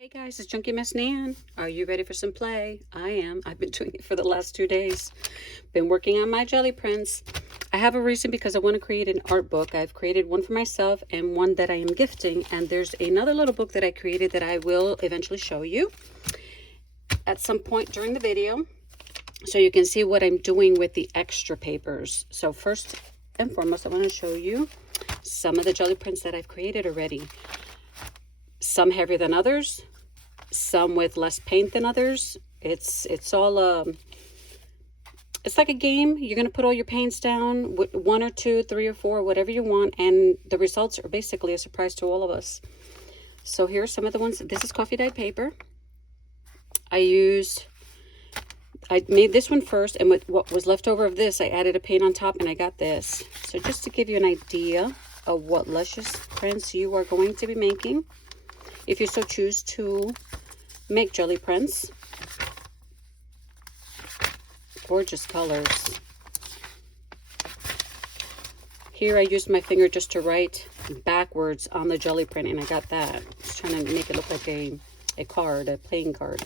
Hey guys, it's Junkie Miss Nan. Are you ready for some play? I am. I've been doing it for the last 2 days. Been working on my jelly prints. I have a reason because I want to create an art book. I've created one for myself and one that I am gifting. And there's another little book that I created that I will eventually show you at some point during the video, so you can see what I'm doing with the extra papers. So first and foremost, I want to show you some of the jelly prints that I've created already. Some heavier than others, some with less paint than others. It's all it's like a game. You're going to put all your paints down with 1 or 2, 3 or 4, whatever you want, and the results are basically a surprise to all of us. So here are some of the ones. This is coffee dyed paper. I made this one first, and with what was left over of this, I added a paint on top, and I got this. So just to give you an idea of what luscious prints you are going to be making, if you so choose to make jelly prints. Gorgeous colors. Here I used my finger just to write backwards on the jelly print, and I got that. Just trying to make it look like a card, a playing card.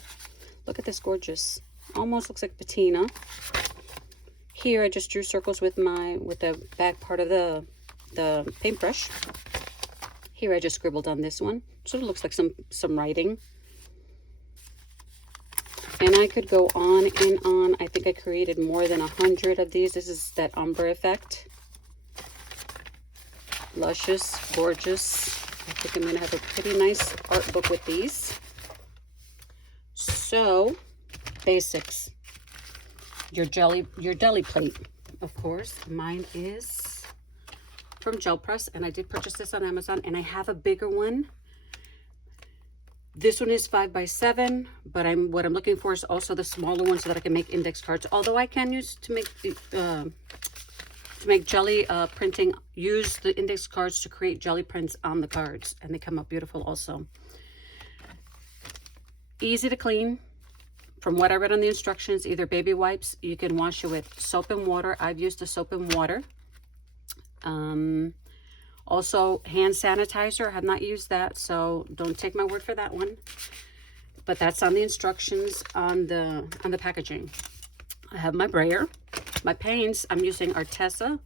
Look at this gorgeous. Almost looks like patina. Here I just drew circles with the back part of the paintbrush. Here I just scribbled on this one. Sort of looks like some writing. And I could go on and on. I think I created more than 100 of these. This is that ombre effect. Luscious, gorgeous. I think I'm going to have a pretty nice art book with these. So, basics. Your Geli Plate, of course. Mine is from Gel Press, and I did purchase this on Amazon, and I have a bigger one. This one is 5 by 7, but what I'm looking for is also the smaller one so that I can make index cards. Although I can use to make jelly printing, use the index cards to create jelly prints on the cards, and they come out beautiful also. Easy to clean. From what I read on the instructions, either baby wipes, you can wash it with soap and water. I've used the soap and water. Also, hand sanitizer. I have not used that, so don't take my word for that one. But that's on the instructions on the packaging. I have my brayer. My paints, I'm using Arteza,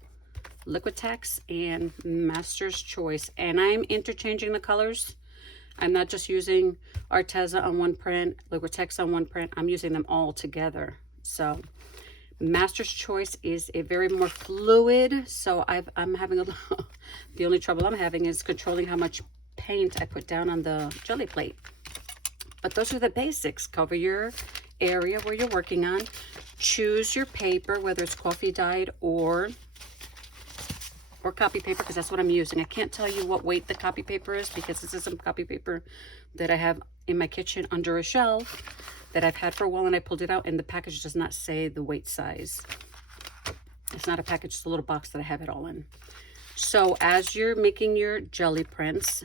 Liquitex, and Master's Choice. And I'm interchanging the colors. I'm not just using Arteza on one print, Liquitex on one print. I'm using them all together. So Master's Choice is a very more fluid, so I'm having the only trouble I'm having is controlling how much paint I put down on the jelly plate. But those are the basics. Cover your area where you're working on. Choose your paper, whether it's coffee dyed or copy paper, because that's what I'm using. I can't tell you what weight the copy paper is because this is some copy paper that I have in my kitchen under a shelf that I've had for a while, and I pulled it out, and the package does not say the weight size. It's not a package, it's a little box that I have it all in. So as you're making your jelly prints,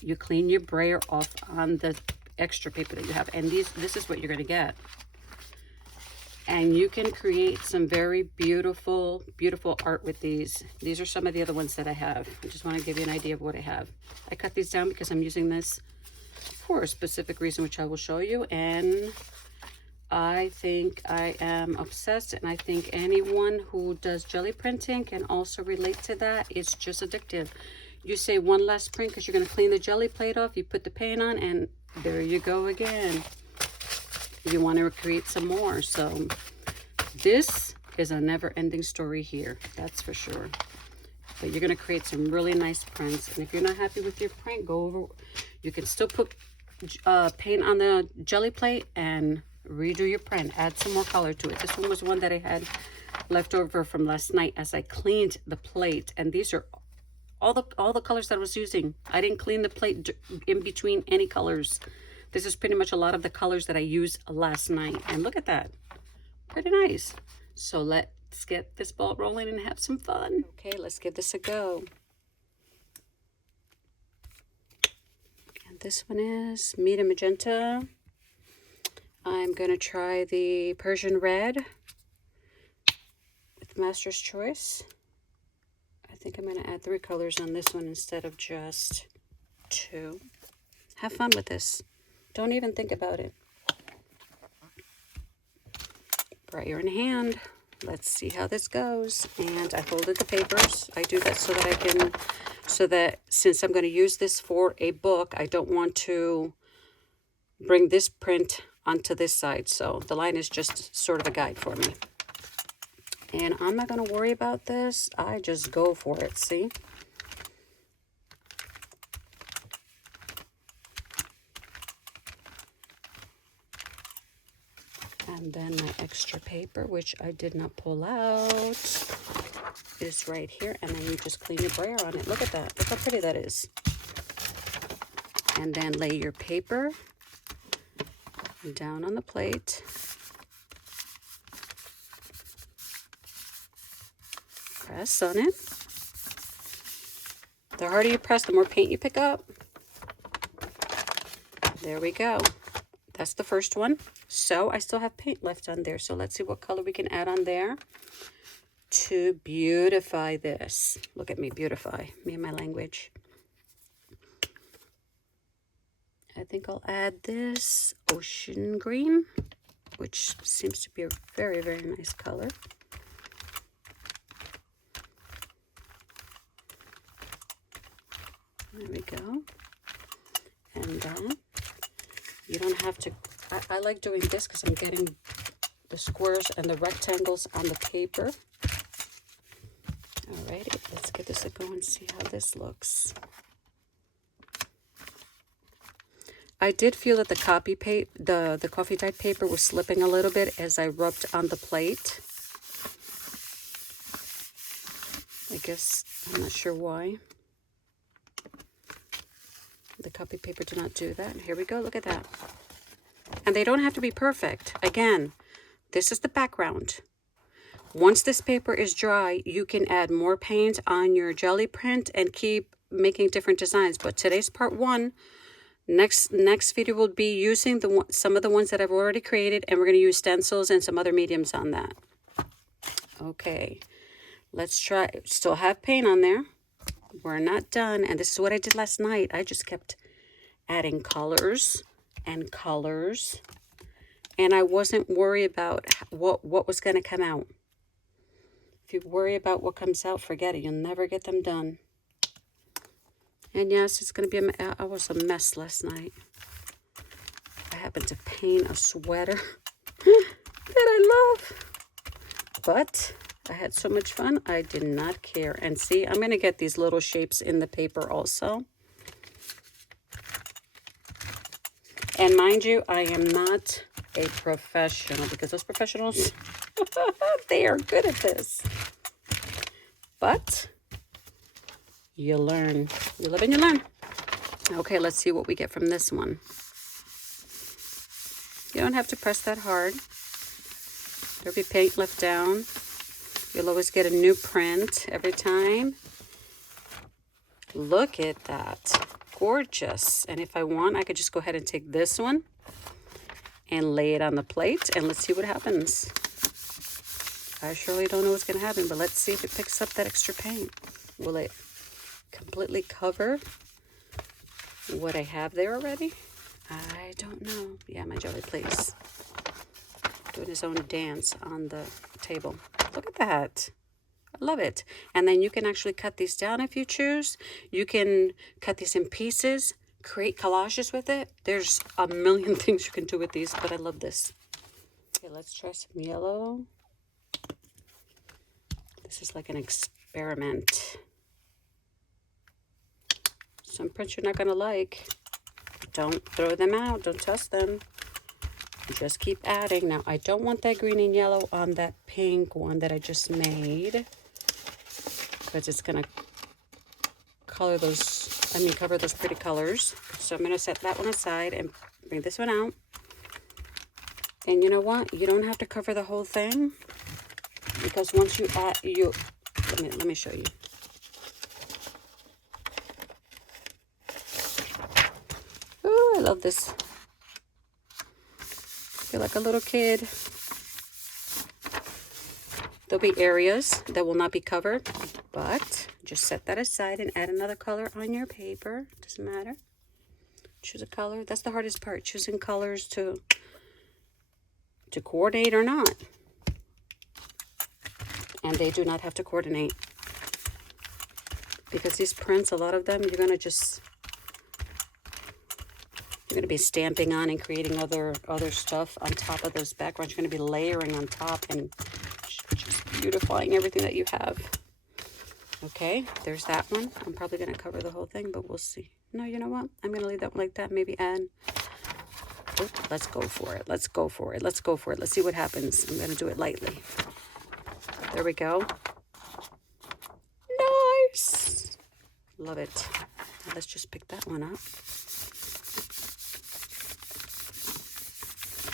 you clean your brayer off on the extra paper that you have, and this is what you're going to get. And you can create some very beautiful, beautiful art with these. These are some of the other ones that I have. I just want to give you an idea of what I have. I cut these down because I'm using this for a specific reason, which I will show you. And I think I am obsessed, and I think anyone who does jelly printing can also relate to that. It's just addictive. You say one last print because you're going to clean the jelly plate off. You put the paint on, and there you go again. You want to create some more. So this is a never-ending story here, that's for sure. But you're going to create some really nice prints. And if you're not happy with your print, go over. You can still put paint on the jelly plate and redo your print. Add some more color to it. This one was one that I had left over from last night as I cleaned the plate. And these are all the colors that I was using. I didn't clean the plate in between any colors. This is pretty much a lot of the colors that I used last night. And look at that. Pretty nice. So let's get this ball rolling and have some fun. Okay, let's give this a go. And this one is medium magenta. I'm going to try the Persian red with Master's Choice. I think I'm going to add 3 colors on this one instead of just 2. Have fun with this. Don't even think about it. Brayer in hand. Let's see how this goes. And I folded the papers. I do that so that I can, so that since I'm going to use this for a book, I don't want to bring this print onto this side. So the line is just sort of a guide for me. And I'm not going to worry about this. I just go for it, see? And then my extra paper, which I did not pull out, is right here. And then you just clean your brayer on it. Look at that. Look how pretty that is. And then lay your paper down on the plate. Press on it. The harder you press, the more paint you pick up. There we go. That's the first one. So I still have paint left on there. So let's see what color we can add on there to beautify this. Look at me, beautify. Me and my language. I think I'll add this ocean green, which seems to be a very, very nice color. There we go. And then you don't have to, I like doing this because I'm getting the squares and the rectangles on the paper. Alrighty, let's get this a go and see how this looks. I did feel that the the coffee dyed paper was slipping a little bit as I rubbed on the plate. I guess, I'm not sure why. The copy paper did not do that. Here we go, look at that. And they don't have to be perfect. Again, this is the background. Once this paper is dry, you can add more paint on your jelly print and keep making different designs. But today's part one. Next video will be using some of the ones that I've already created, and we're going to use stencils and some other mediums on that. Okay, let's try. Still have paint on there. We're not done, and this is what I did last night. I just kept adding colors and colors, and I wasn't worried about what was going to come out. If you worry about what comes out, forget it. You'll never get them done. And yes, it's going to be I was a mess last night. I happened to paint a sweater that I love. But I had so much fun, I did not care. And see, I'm going to get these little shapes in the paper also. And mind you, I am not a professional, because those professionals, they are good at this. But you learn. You live and you learn. Okay, let's see what we get from this one. You don't have to press that hard. There'll be paint left down. You'll always get a new print every time. Look at that. Gorgeous. And if I want, I could just go ahead and take this one and lay it on the plate, and let's see what happens. I surely don't know what's going to happen, but let's see if it picks up that extra paint. Will it completely cover what I have there already? I don't know. Yeah, my Geli Plate's doing his own dance on the table. Look at that. I love it. And then you can actually cut these down if you choose. You can cut these in pieces, create collages with it. There's a million things you can do with these, but I love this. Okay, let's try some yellow. This is like an experiment. Some prints you're not going to like. Don't throw them out. Don't toss them. Just keep adding. Now, I don't want that green and yellow on that pink one that I just made, because it's going to cover those pretty colors. So I'm going to set that one aside and bring this one out. And you know what? You don't have to cover the whole thing, because once you add, let me show you. I love this. I feel like a little kid. There'll be areas that will not be covered, but just set that aside and add another color on your paper. Doesn't matter. Choose a color. That's the hardest part, choosing colors to coordinate or not. And they do not have to coordinate. Because these prints, a lot of them, you're going to be stamping on and creating other stuff on top of those backgrounds. You're going to be layering on top and just beautifying everything that you have. Okay, there's that one. I'm probably going to cover the whole thing, but we'll see. No, you know what? I'm going to leave that one like that. Maybe add. Oh, let's go for it. Let's go for it. Let's go for it. Let's see what happens. I'm going to do it lightly. There we go. Nice. Love it. Now let's just pick that one up.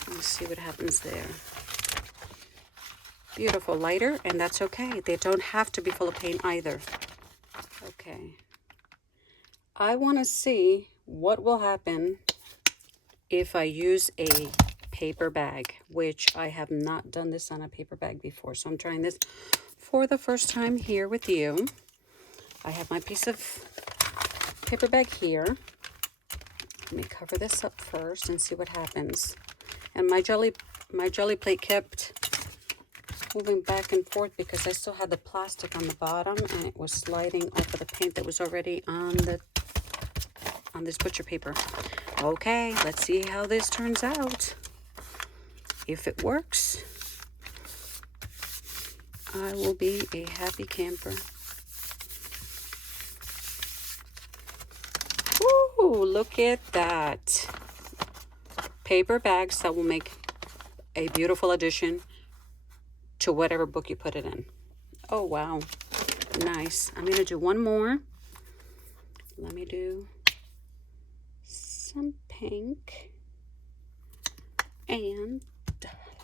Let's see what happens there. Beautiful, lighter, and that's okay. They don't have to be full of paint either. Okay. I want to see what will happen if I use a paper bag, which I have not done this on a paper bag before. So I'm trying this for the first time here with you. I have my piece of paper bag here. Let me cover this up first and see what happens. And my Geli Plate kept moving back and forth because I still had the plastic on the bottom and it was sliding off of the paint that was already on this butcher paper. Okay, let's see how this turns out. If it works, I will be a happy camper. Ooh, look at that. Paper bags that will make a beautiful addition to whatever book you put it in. Oh, wow. Nice. I'm going to do one more. Let me do some pink. And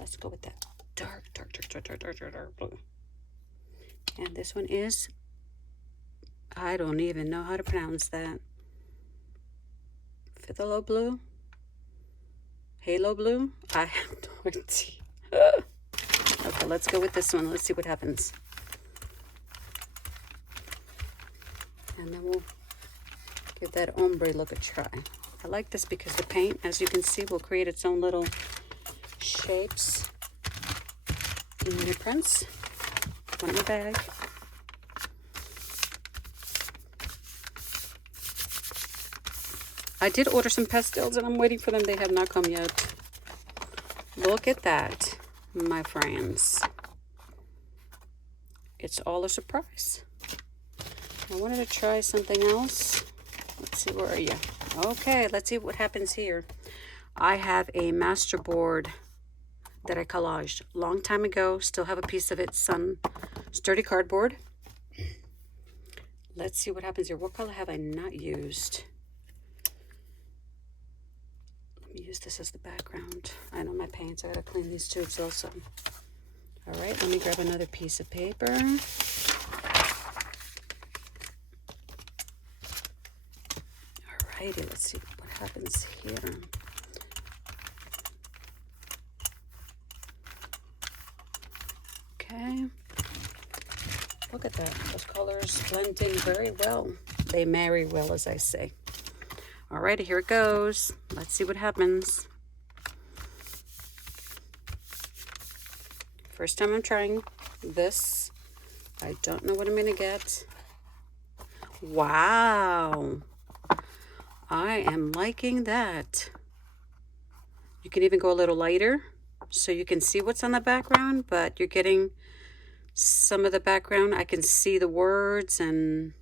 let's go with that dark blue. And this one is, I don't even know how to pronounce that. Phthalo blue? Halo blue? I have no idea. Okay, let's go with this one. Let's see what happens. And then we'll give that ombre look a try. I like this because the paint, as you can see, will create its own little shapes in your prints. One in the bag. I did order some pastels and I'm waiting for them. They have not come yet. Look at that, my friends. It's all a surprise. I wanted to try something else. Let's see, where are you? Okay, let's see what happens here. I have a masterboard that I collaged a long time ago. Still have a piece of it. Some sturdy cardboard. Let's see what happens here. What color have I not used? Let me use this as the background. I know my paints. I gotta clean these tubes also. All right, let me grab another piece of paper. Alrighty, let's see what happens here. Okay. Look at that. Those colors blend in very well. They marry well, as I say. Alrighty, here it goes. Let's see what happens. First time I'm trying this. I don't know what I'm going to get. Wow. I am liking that. You can even go a little lighter so you can see what's on the background, but you're getting some of the background. I can see the words and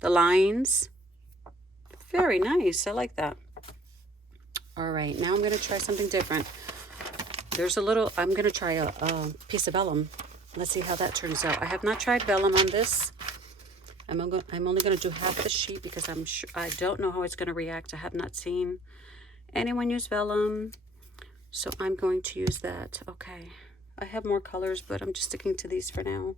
the lines. Very nice. I like that. All right, now I'm going to try something different. There's a little, I'm going to try a piece of vellum. Let's see how that turns out. I have not tried vellum on this. I'm only going to do half the sheet because I don't know how it's going to react. I have not seen anyone use vellum, so I'm going to use that. Okay, I have more colors, but I'm just sticking to these for now.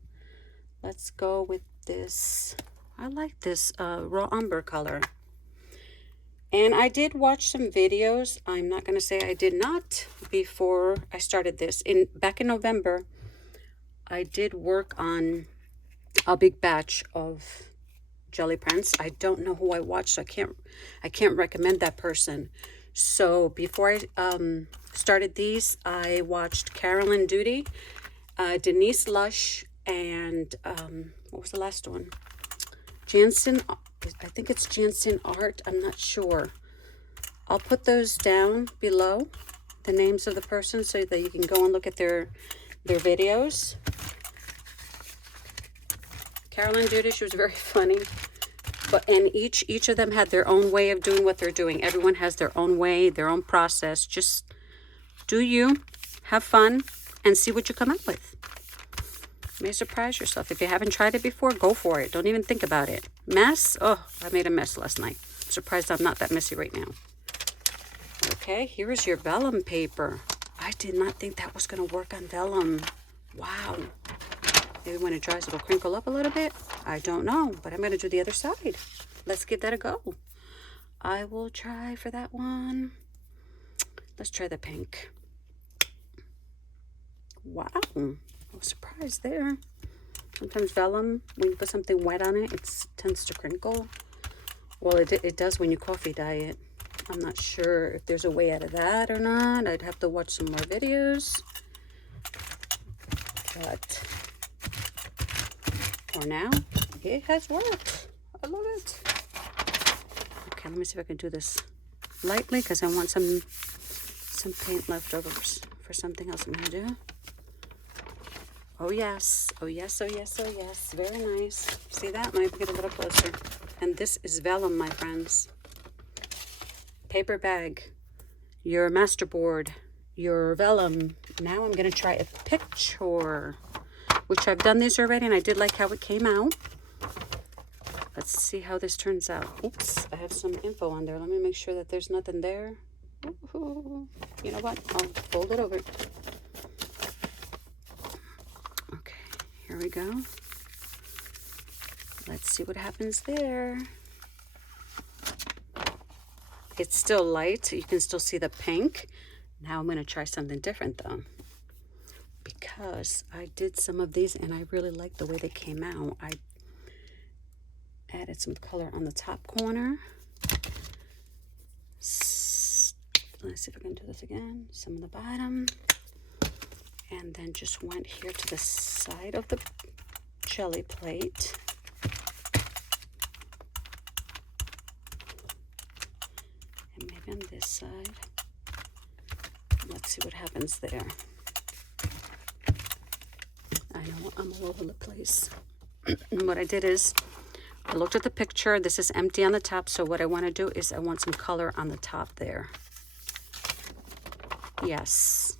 Let's go with this. I like this raw umber color. And I did watch some videos. I'm not going to say I did not before I started this. Back in November, I did work on a big batch of Gelli Prints. I don't know who I watched, so I can't recommend that person. So before I started these, I watched Carolyn Duty, Denise Lush, and what was the last one? Jansen, I think it's Jansen Art. I'm not sure. I'll put those down below, the names of the person, so that you can go and look at their videos. Carolyn Duty, she was very funny. And each of them had their own way of doing what they're doing. Everyone has their own way, their own process. Just do you, have fun, and see what you come up with. You may surprise yourself. If you haven't tried it before, go for it. Don't even think about it. Mess? Oh, I made a mess last night. I'm surprised I'm not that messy right now. Okay, here is your vellum paper. I did not think that was going to work on vellum. Wow. Maybe when it dries, it'll crinkle up a little bit. I don't know, but I'm going to do the other side. Let's give that a go. I will try for that one. Let's try the pink. Wow. I was surprised there. Sometimes vellum, when you put something wet on it, it tends to crinkle. Well, it does when you coffee dye it. I'm not sure if there's a way out of that or not. I'd have to watch some more videos. But for now, it has worked. I love it. Okay, let me see if I can do this lightly because I want some paint leftovers for something else I'm going to do. Oh yes, oh yes, oh yes, oh yes. Very nice. See that? Let me get a little closer. And this is vellum, my friends. Paper bag, your masterboard, your vellum. Now I'm going to try a picture, which I've done this already, and I did like how it came out. Let's see how this turns out. Oops, I have some info on there. Let me make sure that there's nothing there. Ooh, you know what? I'll fold it over. Okay, here we go. Let's see what happens there. It's still light. You can still see the pink. Now I'm going to try something different though, because I did some of these and I really like the way they came out. I added some color on the top corner. Let's see if I can do this again. Some on the bottom. And then just went here to the side of the Geli plate. And maybe on this side. Let's see what happens there. I know I'm all over the place. And what I did is, I looked at the picture. This is empty on the top, so what I want to do is I want some color on the top there. Yes.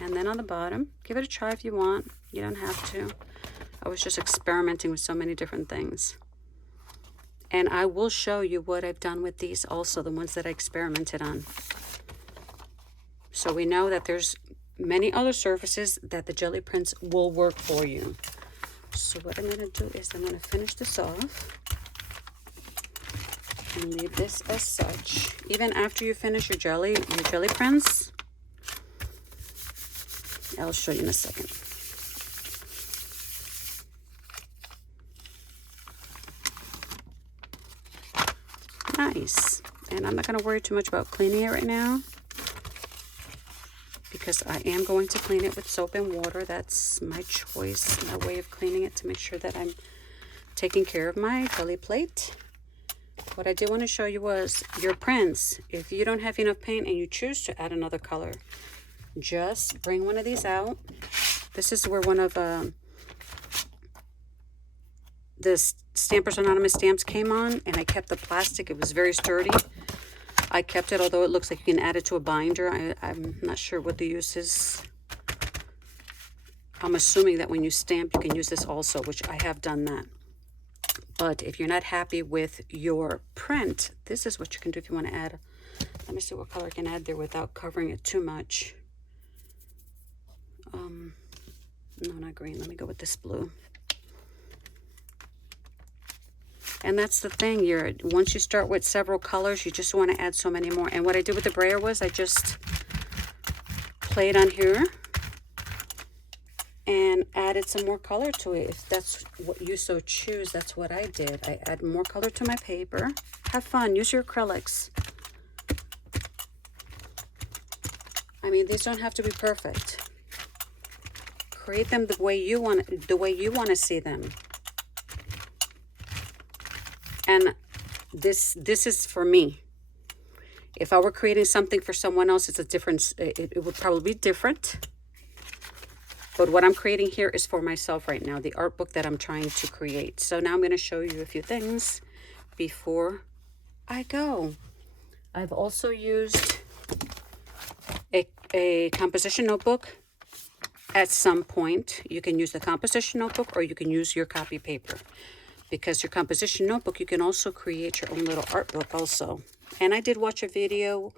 And then on the bottom, give it a try if you want. You don't have to. I was just experimenting with so many different things. And I will show you what I've done with these also, the ones that I experimented on. So we know that there's many other surfaces that the Gelli prints will work for you. So what I'm going to do is I'm going to finish this off and leave this as such. Even after you finish your Gelli prints, I'll show you in a second. Nice. And I'm not going to worry too much about cleaning it right now, because I am going to clean it with soap and water. That's my choice, my way of cleaning it, to make sure that I'm taking care of my Geli plate. What I did want to show you was your prints. If you don't have enough paint and you choose to add another color, just bring one of these out. This is where one of the Stampers Anonymous stamps came on, and I kept the plastic. It was very sturdy. I kept it, although it looks like you can add it to a binder. I'm not sure what the use is. I'm assuming that when you stamp, you can use this also, which I have done that. But if you're not happy with your print, this is what you can do if you want to add. Let me see what color I can add there without covering it too much. No, not green. Let me go with this blue. And that's the thing, once you start with several colors, you just want to add so many more. And what I did with the brayer was I just played on here and added some more color to it. If that's what you so choose, that's what I did. I add more color to my paper. Have fun, use your acrylics. I mean, these don't have to be perfect. Create them the way you want to see them. And this is for me. If I were creating something for someone else, it's a different, it would probably be different. But what I'm creating here is for myself right now, the art book that I'm trying to create. So now I'm going to show you a few things before I go. I've also used a composition notebook. At some point, you can use the composition notebook or you can use your copy paper. Because your composition notebook, you can also create your own little art book also. And I did watch a video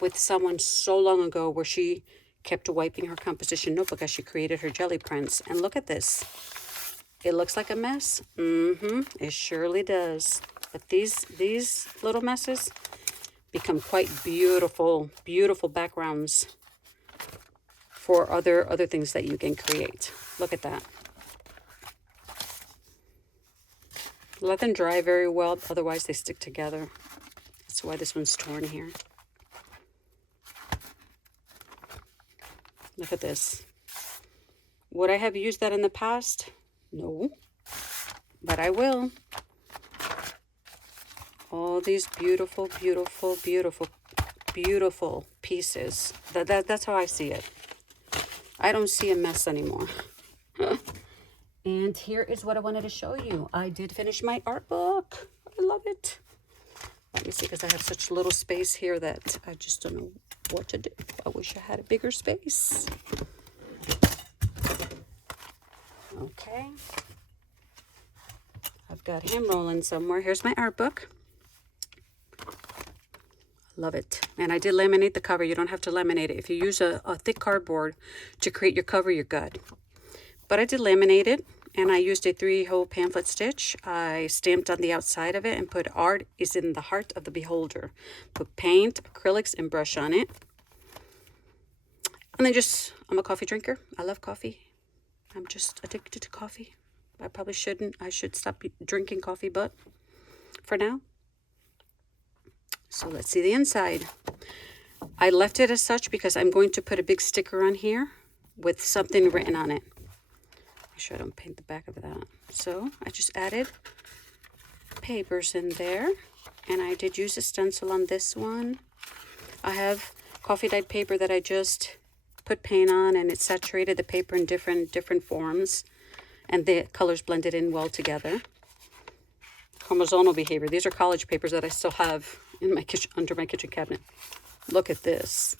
with someone so long ago where she kept wiping her composition notebook as she created her jelly prints. And look at this. It looks like a mess. It surely does. But these little messes become quite beautiful, beautiful backgrounds for other things that you can create. Look at that. Let them dry very well, otherwise they stick together. That's why this one's torn here. Look at this. Would I have used that in the past? No, but I will. All these beautiful, beautiful, beautiful, beautiful pieces. That's how I see it. I don't see a mess anymore. And here is what I wanted to show you. I did finish my art book. I love it. Let me see, because I have such little space here that I just don't know what to do. I wish I had a bigger space. Okay. I've got him rolling somewhere. Here's my art book. Love it. And I did laminate the cover. You don't have to laminate it. If you use a thick cardboard to create your cover, you're good. But I did laminate it, and I used a 3-hole pamphlet stitch. I stamped on the outside of it and put "Art is in the heart of the beholder." Put paint, acrylics, and brush on it. And then I'm a coffee drinker. I love coffee. I'm just addicted to coffee. I probably shouldn't. I should stop drinking coffee, but for now. So let's see the inside. I left it as such because I'm going to put a big sticker on here with something written on it. Make sure I don't paint the back of that. So I just added papers in there, and I did use a stencil on this one. I have coffee dyed paper that I just put paint on, and it saturated the paper in different forms, and the colors blended in well together. Chromosomal behavior. These are college papers that I still have in my kitchen, under my kitchen cabinet. Look at this.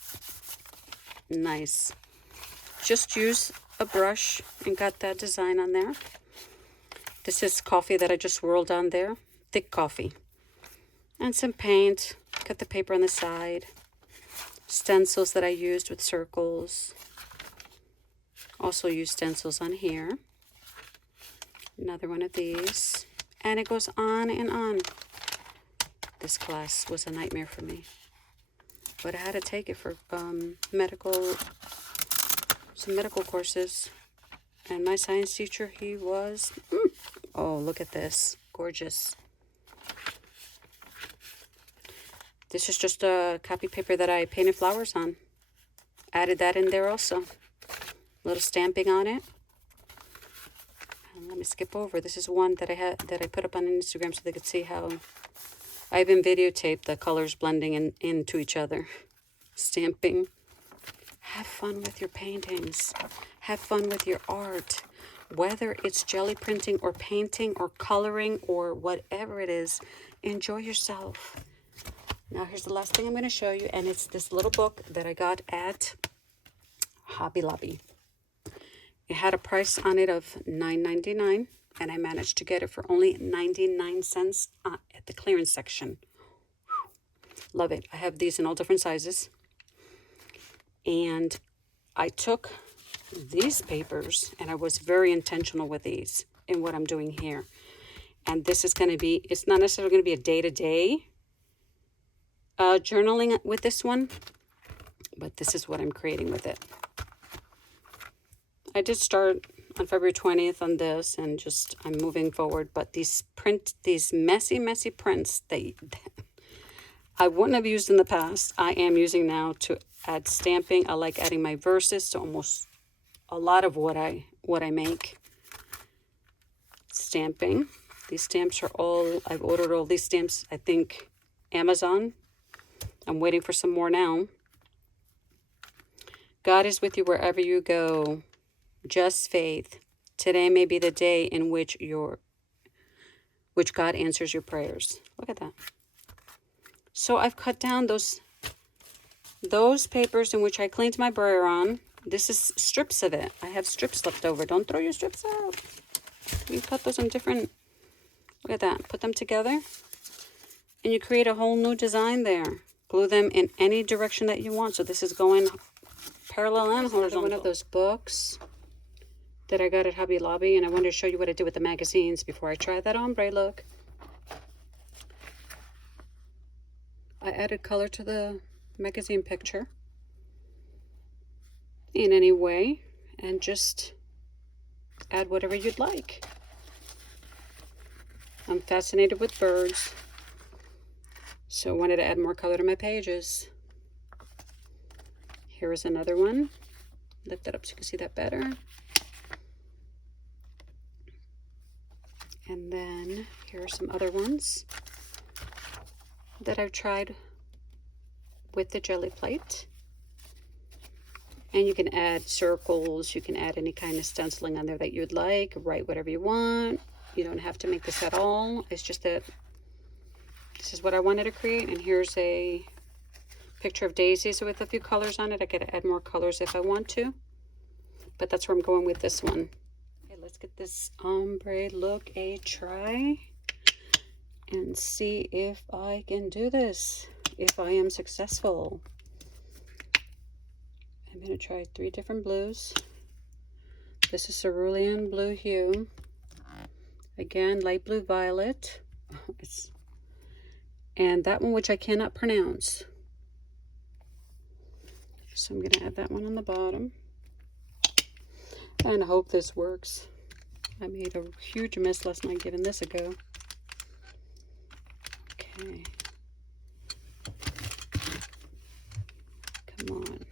Nice. Just use a brush and got that design on there. This is coffee that I just swirled on there. Thick coffee. And some paint. Got the paper on the side. Stencils that I used with circles. Also used stencils on here. Another one of these. And it goes on and on. This class was a nightmare for me. But I had to take it for some medical courses. And my science teacher, he was... Oh, look at this. Gorgeous. This is just a copy paper that I painted flowers on. Added that in there also. A little stamping on it. And let me skip over. This is one that I put up on Instagram so they could see how I even videotaped the colors blending into each other. Stamping. Have fun with your paintings. Have fun with your art. Whether it's jelly printing or painting or coloring or whatever it is, enjoy yourself. Now here's the last thing I'm going to show you, and it's this little book that I got at Hobby Lobby. It had a price on it of $9.99, and I managed to get it for only 99 cents at the clearance section. Love it. I have these in all different sizes. And I took these papers, and I was very intentional with these in what I'm doing here. And this is going to be, it's not necessarily going to be a day-to-day journaling with this one, but this is what I'm creating with it. I did start on February 20th on this, and just I'm moving forward. But these messy prints that I wouldn't have used in the past, I am using now to add stamping. I like adding my verses to almost a lot of what I make. Stamping. These stamps are all, I've ordered all these stamps, I think, Amazon. I'm waiting for some more now. God is with you wherever you go. Just faith. Today may be the day in which God answers your prayers. Look at that. So I've cut down those papers in which I cleaned my brayer on. This is strips of it. I have strips left over. Don't throw your strips out. You cut those in different, look at that. Put them together and you create a whole new design there. Glue them in any direction that you want. So this is going parallel and horizontal. One of those books that I got at Hobby Lobby, and I wanted to show you what I did with the magazines before I tried that ombre look. I added color to the magazine picture in any way, and just add whatever you'd like. I'm fascinated with birds, so I wanted to add more color to my pages. Here is another one. Lift it up so you can see that better. And then here are some other ones that I've tried with the Geli Plate. And you can add circles, you can add any kind of stenciling on there that you'd like, write whatever you want. You don't have to make this at all. It's just that this is what I wanted to create. And here's a picture of daisies with a few colors on it. I could add more colors if I want to, but that's where I'm going with this one. Okay, let's get this ombre look a try and see if I can do this, if I am successful. I'm going to try 3 different blues. This is cerulean blue hue. Again, light blue violet. And that one, which I cannot pronounce. So I'm going to add that one on the bottom. And I hope this works. I made a huge mess last night giving this a go. Okay. Come on.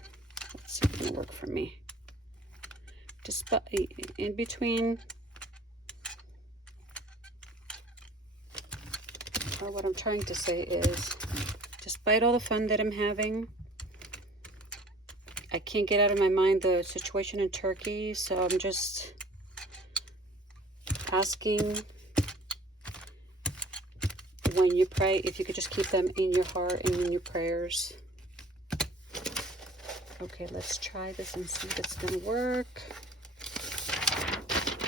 Let's see if it's going to work for me. Just in between, or what I'm trying to say is, despite all the fun that I'm having, I can't get out of my mind the situation in Turkey, so I'm just asking, when you pray, if you could just keep them in your heart and in your prayers. Okay, let's try this and see if it's going to work.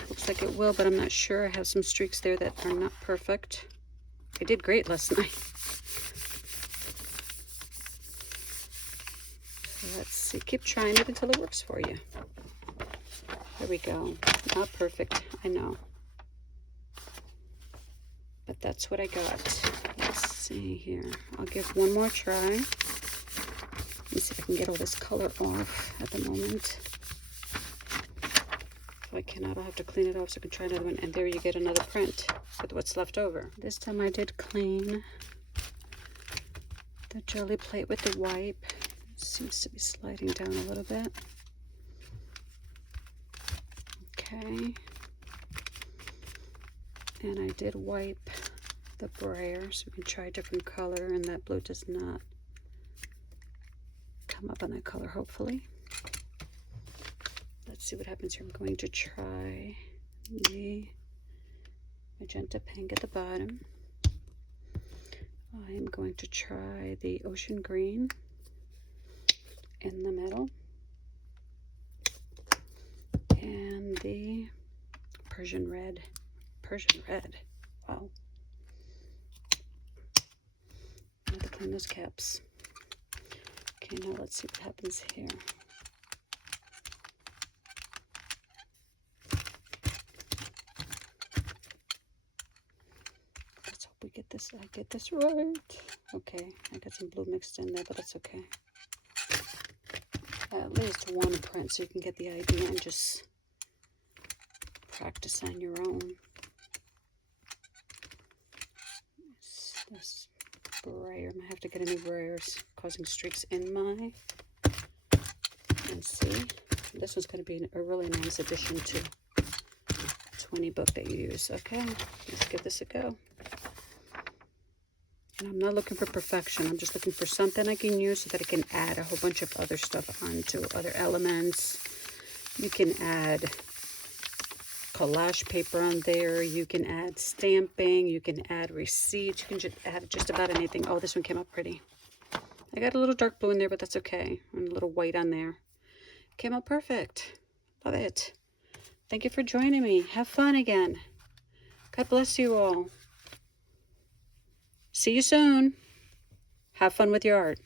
Looks like it will, but I'm not sure. I have some streaks there that are not perfect. I did great last night. So let's see. Keep trying it until it works for you. There we go. Not perfect, I know. But that's what I got. Let's see here. I'll give one more try. Let me see if I can get all this color off at the moment. If I cannot, I'll have to clean it off so I can try another one. And there you get another print with what's left over. This time I did clean the Geli Plate with the wipe. It seems to be sliding down a little bit. Okay. And I did wipe the brayer so we can try a different color, and that blue does not come up on that color, hopefully. Let's see what happens here. I'm going to try the magenta pink at the bottom. I am going to try the ocean green in the middle, and the Persian red. Wow. I have to clean those caps. Okay, now let's see what happens here. Let's hope we get this. I get this right. Okay, I got some blue mixed in there, but that's okay. At least one print so you can get the idea and just practice on your own. This Brayer. I might have to get a new Brayers, causing streaks in my. Let's see. This one's going to be a really nice addition to 20 book that you use. Okay, let's give this a go. And I'm not looking for perfection. I'm just looking for something I can use so that I can add a whole bunch of other stuff onto other elements. You can add collage paper on there. You can add stamping. You can add receipts. You can just add just about anything. Oh, this one came out pretty. I got a little dark blue in there, but that's okay. And a little white on there. Came out perfect. Love it. Thank you for joining me. Have fun again. God bless you all. See you soon. Have fun with your art.